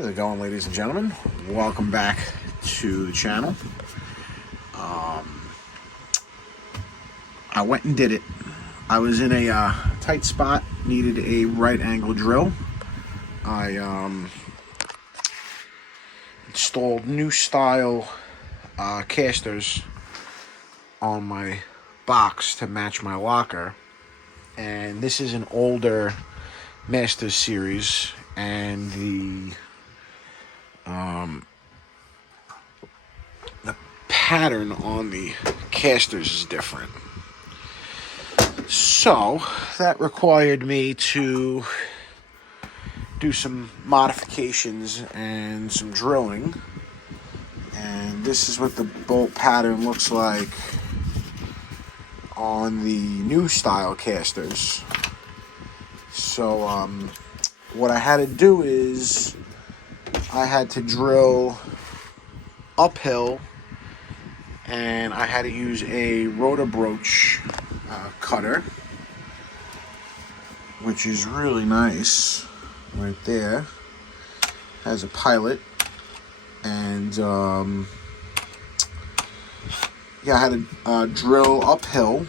How's it going, ladies and gentlemen? Welcome back to the channel. I went and did it. I was in a tight spot, needed a right angle drill. I installed new style casters on my box to match my locker. And this is an older Masters series, and the pattern on the casters is different. So that required me to do some modifications and some drilling. And this is what the bolt pattern looks like on the new style casters. So what I had to do is I had to drill uphill, and I had to use a rotor broach cutter, which is really nice right there. Has a pilot, and yeah, I had to drill uphill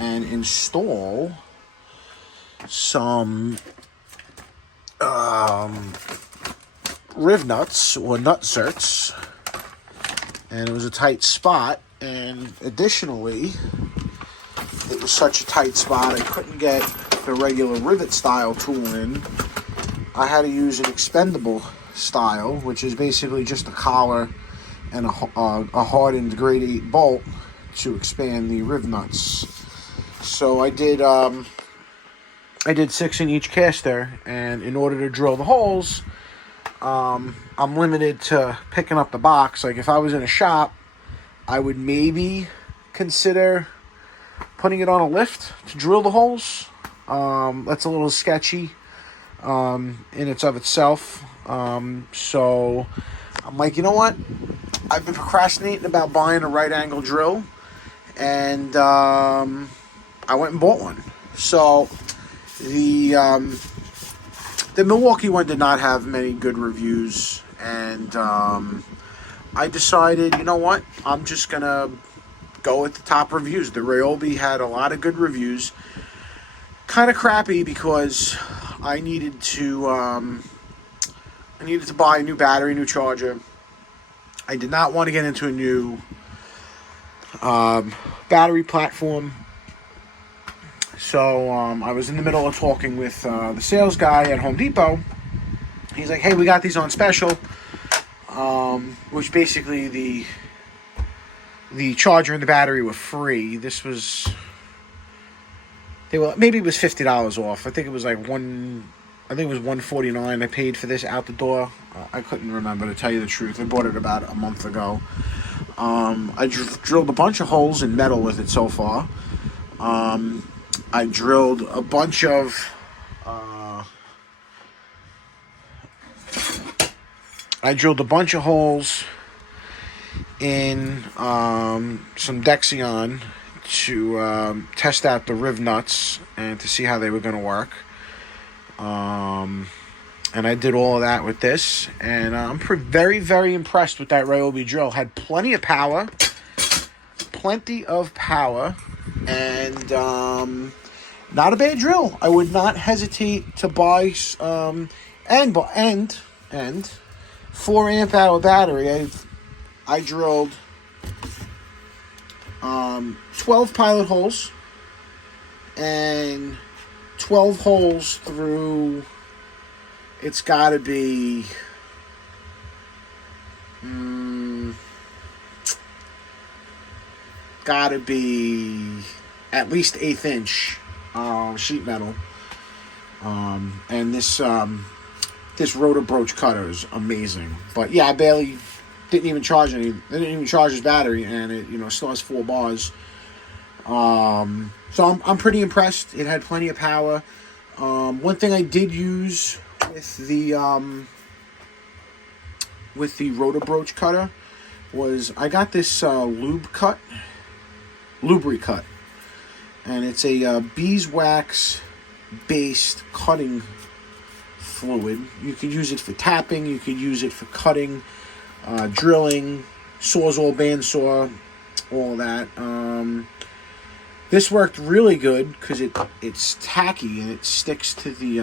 and install some riv nuts or nut certs, and it was a tight spot. And additionally, it was such a tight spot I couldn't get the regular rivet style tool in. I had to use an expendable style, which is basically just a collar and a hardened grade 8 bolt to expand the riv nuts. So I did 6 in each caster, and in order to drill the holes, I'm limited to picking up the box. Like if I was in a shop, I would maybe consider putting it on a lift to drill the holes. That's a little sketchy in its of itself. So I'm like, you know what? I've been procrastinating about buying a right angle drill, and I went and bought one. So the Milwaukee one did not have many good reviews, and I decided, you know what? I'm just gonna go with the top reviews. The Ryobi had a lot of good reviews. Kind of crappy because I needed to buy a new battery, new charger. I did not want to get into a new battery platform. So I was in the middle of talking with the sales guy at Home Depot. He's like, hey, we got these on special, which basically the charger and the battery were free. This was, maybe it was $50 off. I think it was like $149 I paid for this out the door. I couldn't remember, to tell you the truth. I bought it about a month ago. I drilled a bunch of holes in metal with it so far. I drilled a bunch of holes in some Dexion to test out the riv nuts and to see how they were going to work. And I did all of that with this, and I'm very, very impressed with that Ryobi drill. Had plenty of power, and not a bad drill. I would not hesitate to buy and 4 amp hour battery. I drilled 12 pilot holes and 12 holes through. It's got to be at least 1/8 inch sheet metal. And this rotor broach cutter is amazing. But yeah, I didn't even charge his battery, and it still has 4 bars. So I'm pretty impressed. It had plenty of power. One thing I did use with the rotor broach cutter was I got this Lubri cut, and it's a beeswax based cutting fluid. You could use it for tapping. You could use it for cutting, drilling, sawzall, bandsaw, all that. This worked really good because it's tacky and it sticks to the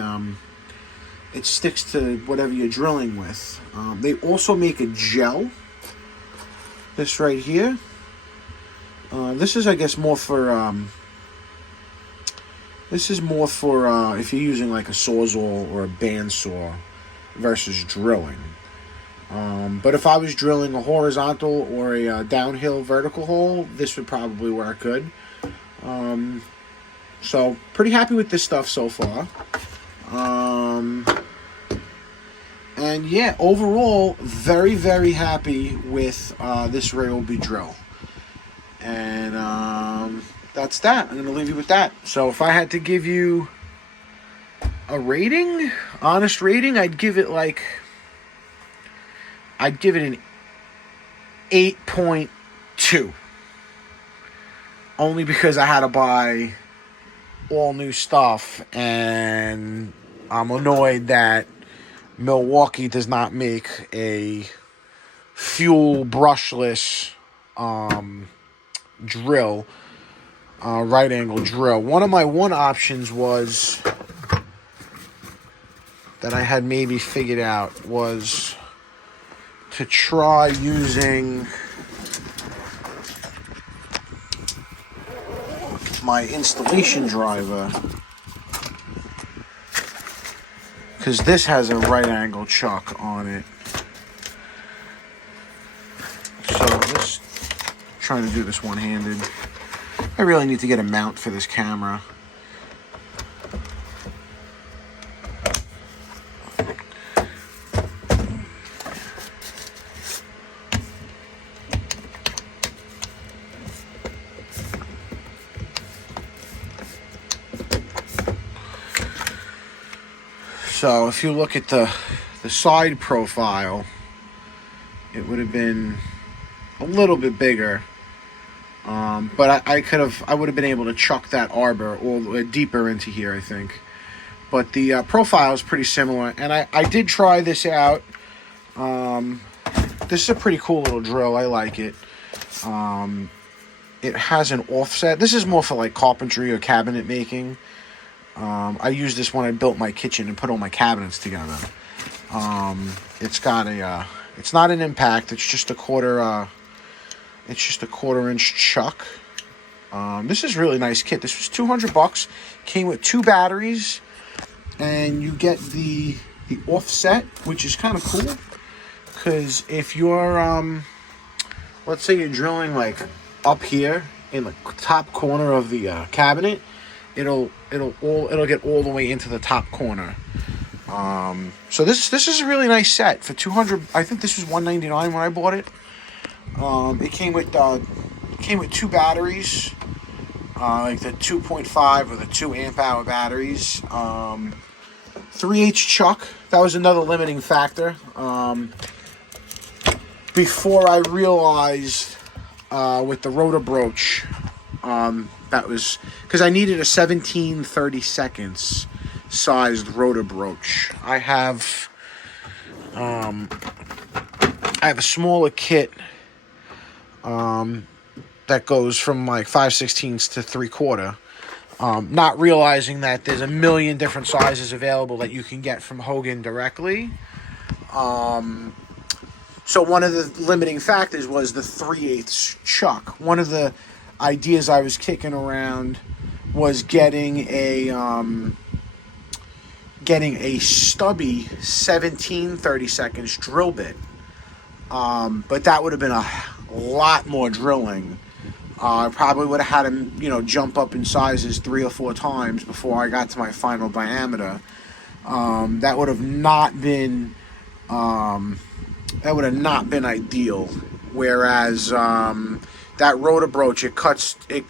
whatever you're drilling with. They also make a gel. This right here. This is, I guess, more for if you're using like a sawzall or a bandsaw versus drilling. But if I was drilling a horizontal or a downhill vertical hole, this would probably work good. So pretty happy with this stuff so far. And yeah, overall, very, very happy with this Ryobi drill. And that's that. I'm going to leave you with that. So if I had to give you a rating, honest rating, I'd give it an 8.2. Only because I had to buy all new stuff, and I'm annoyed that Milwaukee does not make a fuel brushless drill, right angle drill. One of my options was that I had maybe figured out was to try using my installation driver, because this has a right angle chuck on it. So this, trying to do this one-handed. I really need to get a mount for this camera. So if you look at the side profile, it would have been a little bit bigger, but I would have been able to chuck that arbor all the way deeper into here, I think. But the profile is pretty similar, and I did try this out. This is a pretty cool little drill. I like it. It has an offset. This is more for like carpentry or cabinet making. I used this when I built my kitchen and put all my cabinets together. It's got a, it's not an impact. It's just a quarter inch chuck. This is a really nice kit. This was $200. Came with 2 batteries, and you get the offset, which is kind of cool. Because if you're, let's say you're drilling like up here in the top corner of the cabinet, it'll get all the way into the top corner. So this is a really nice set for $200. I think this was $199 when I bought it. It came with 2 batteries, like the 2.5 or the 2 amp hour batteries. 3H chuck. That was another limiting factor. Before I realized with the rotor broach, that was because I needed a 17/32 sized rotor broach. I have a smaller kit that goes from like 5/16 to 3/4. Not realizing that there's a million different sizes available that you can get from Hogan directly. So one of the limiting factors was the 3/8 chuck. One of the ideas I was kicking around was getting a stubby 17/32 drill bit. But that would have been a lot more drilling. I probably would have had to, jump up in sizes 3 or 4 times before I got to my final diameter. That would have not been ideal. Whereas that rotor broach, it cuts a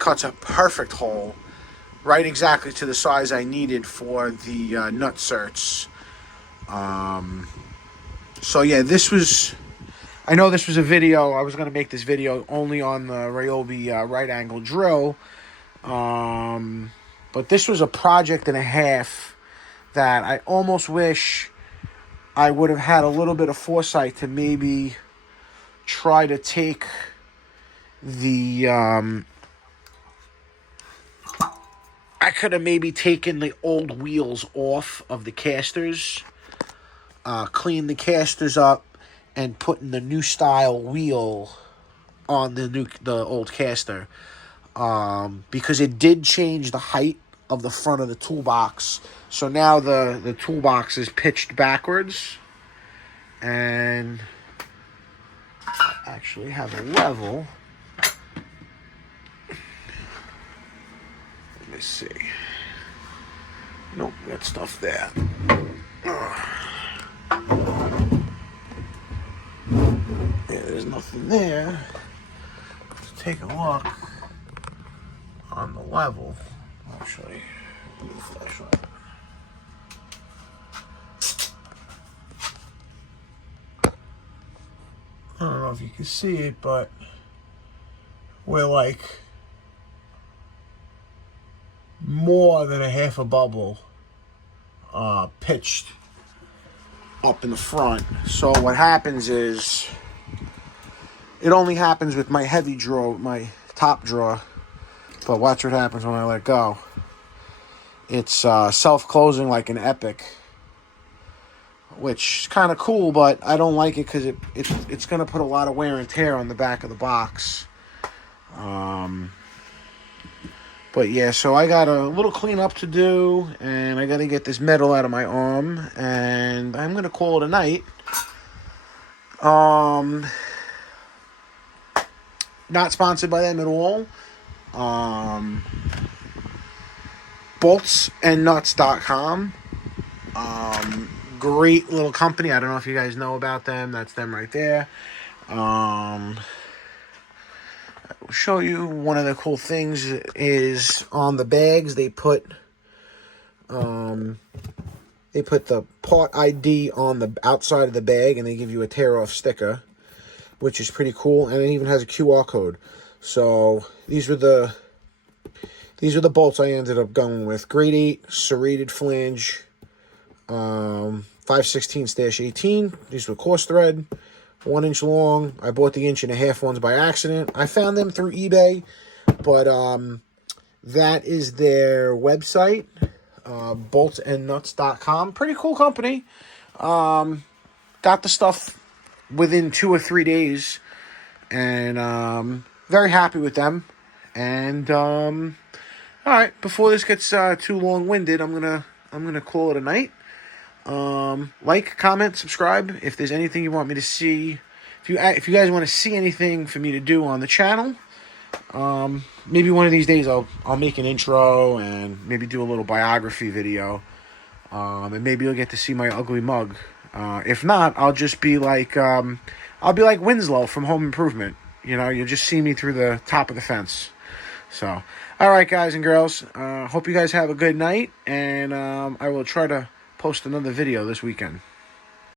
perfect hole, right exactly to the size I needed for the nut certs. So yeah, I know this was a video. I was going to make this video only on the Ryobi right angle drill. But this was a project and a half that I almost wish I would have had a little bit of foresight to maybe try to take the, I could have maybe taken the old wheels off of the casters, cleaned the casters up, and putting the new style wheel on the old caster, because it did change the height of the front of the toolbox. So now the toolbox is pitched backwards, and I actually have a level. Let me see. Nope, got stuff there. Yeah, there's nothing there. Let's take a look on the level. Actually, flashlight. I don't know if you can see it, but we're like more than a half a bubble pitched up in the front. So what happens is, it only happens with my heavy drawer, my top drawer, but watch what happens when I let go. It's self-closing like an Epic, which is kind of cool, but I don't like it because it's going to put a lot of wear and tear on the back of the box. But yeah, so I got a little cleanup to do, and I got to get this metal out of my arm, and I'm going to call it a night. Not sponsored by them at all. boltsandnuts.com. Great little company. I don't know if you guys know about them. That's them right there. I will show you one of the cool things is on the bags they put the part ID on the outside of the bag, and they give you a tear off sticker, which is pretty cool, and it even has a QR code. So these were the bolts I ended up going with. Grade 8 serrated flange, 5/16-18. These were coarse thread, 1 inch long. I bought the 1.5-inch ones by accident. I found them through eBay, but that is their website, boltsandnuts.com. Pretty cool company. Got the stuff within 2 or 3 days, and very happy with them. And all right, before this gets too long-winded, I'm gonna call it a night. Like, comment, subscribe if there's anything you want me to see. If you guys want to see anything for me to do on the channel, maybe one of these days I'll make an intro and maybe do a little biography video, and maybe you'll get to see my ugly mug. If not, I'll just be like Winslow from Home Improvement. You know, you'll just see me through the top of the fence. So, all right, guys and girls, hope you guys have a good night, and I will try to post another video this weekend.